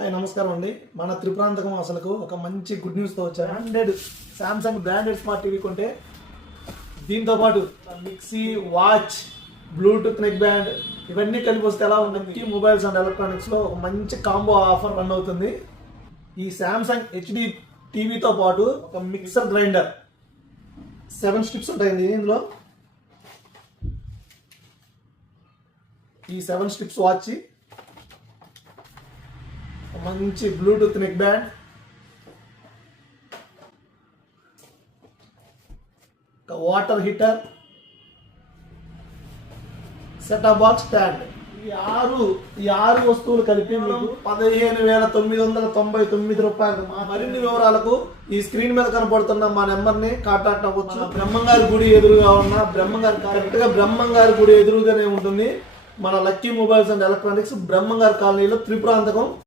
Hi నమస్కారం అండి. మన త్రిప్రాంతకం అసలుకు ఒక మంచి గుడ్ న్యూస్తో వచ్చారు. Branded Samsung branded smart TV కొంటే దీంతో పాటు mixie, watch, Bluetooth neck band ఇవన్నీ కలిపి వస్తే ఎలా ఉంటుంది? మొబైల్స్ అండ్ ఎలక్ట్రానిక్స్లో ఒక మంచి కాంబో ఆఫర్ రన్ అవుతుంది. ఈ శాంసంగ్ హెచ్డి టీవీతో పాటు ఒక మిక్సర్ గ్రైండర్ 7 స్ట్రిప్స్ ఉంటాయండి ఇందులో. ఈ 7 స్ట్రిప్స్ వాచ్, మంచి Bluetooth neck band, water heater, setup box stand, ఈ ఆరు వస్తువులు కలిపి మీకు 15,999 రూపాయలు. మరిన్ని వివరాలకు ఈ స్క్రీన్ మీద కనపడుతున్న మా నెంబర్ని కాంటాక్ట్ అవ్వచ్చు. బ్రహ్మంగారి గుడి ఎదురుగా ఉన్న కరెక్ట్గా బ్రహ్మంగారి గుడి ఎదురుగానే ఉంటుంది మన లక్కీ మొబైల్స్ అండ్ ఎలక్ట్రానిక్స్, బ్రహ్మంగారి కాలనీలో, త్రిపురాంతకం.